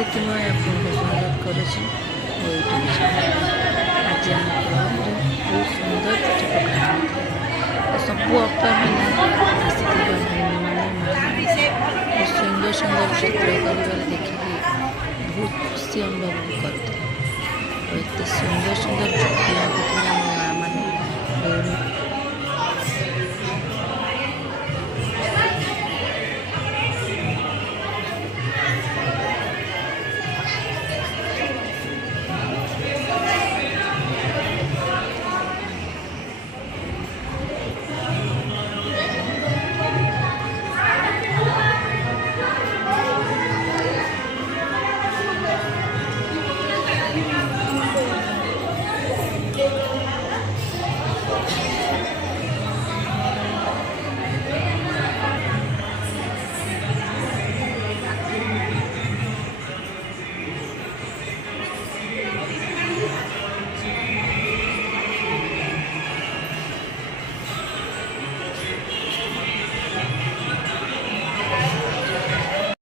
प्रीतिमय आपको स्वागत करुँची YouTube channel. आज आम क्लब्रे बहुत सुंदर चुटी पकड़ा सबू अपा मैंने आसी भाई मैंने बहुत सुंदर सुंदर चित्र कर देखिए बहुत खुशी अनुभव करते। एत सुंदर सुंदर चुटी आम माँ मैंने